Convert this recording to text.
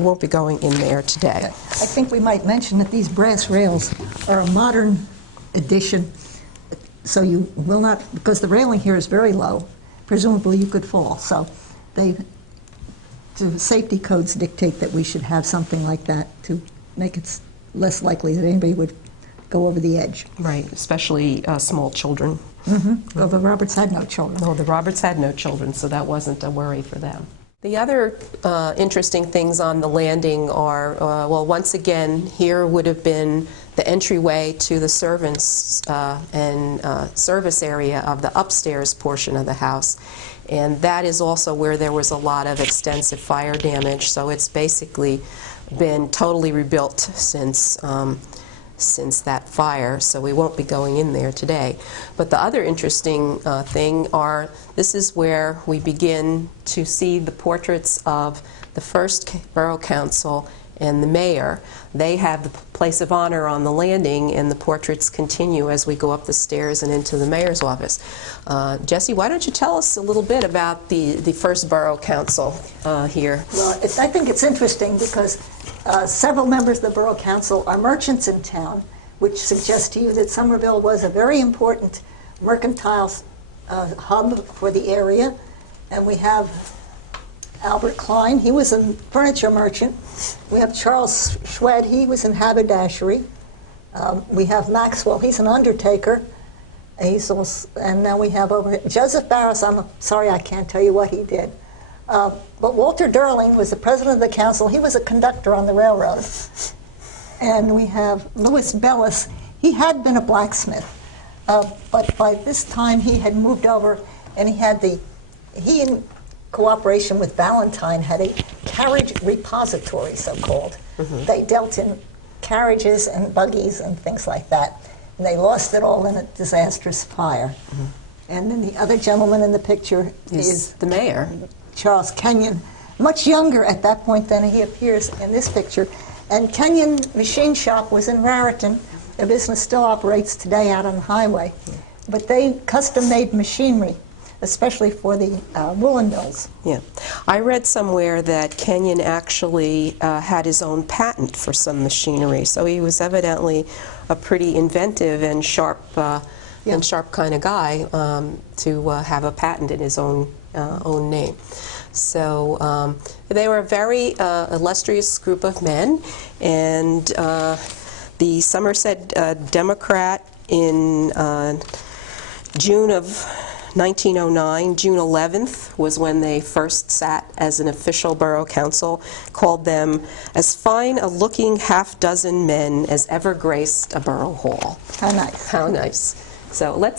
won't be going in there today. I think we might mention that these brass rails are a modern addition, so you will not, because the railing here is very low, presumably you could fall. So the safety codes dictate that we should have something like that to make it less likely that anybody would go over the edge. Right, especially small children. Well, the Roberts had no children. No, the Roberts had no children, so that wasn't a worry for them. The other interesting things on the landing are, well, once again, here would have been the entryway to the servants and service area of the upstairs portion of the house. And that is also where there was a lot of extensive fire damage, so it's basically been totally rebuilt since that fire, so we won't be going in there today. But the other interesting thing are, this is where we begin to see the portraits of the first Borough Council and the mayor. They have the place of honor on the landing, and the portraits continue as we go up the stairs and into the mayor's office. Jessie, why don't you tell us a little bit about the first Borough Council here? Well, I think it's interesting because several members of the Borough Council are merchants in town, which suggests to you that Somerville was a very important mercantile hub for the area. And we have Albert Klein, he was a furniture merchant. We have Charles Schwed, he was in haberdashery. We have Maxwell, he's an undertaker. And now we have over here, Joseph Barris, I'm sorry I can't tell you what he did. But Walter Durling was the president of the council. He was a conductor on the railroad. And we have Louis Bellis. He had been a blacksmith, but by this time he had moved over, and he in cooperation with Valentine had a carriage repository, so-called. They dealt in carriages and buggies and things like that. And they lost it all in a disastrous fire. And then the other gentleman in the picture is the mayor. Charles Kenyon, much younger at that point than he appears in this picture. And Kenyon Machine Shop was in Raritan. The business still operates today out on the highway. But they custom-made machinery, especially for the woolen mills. Yeah. I read somewhere that Kenyon actually had his own patent for some machinery, so he was evidently a pretty inventive and sharp kind of guy to have a patent in his own name. So they were a very illustrious group of men, and the Somerset Democrat in June of 1909, June 11th, was when they first sat as an official borough council, called them as fine a looking half-dozen men as ever graced a borough hall. How nice. How nice. So let's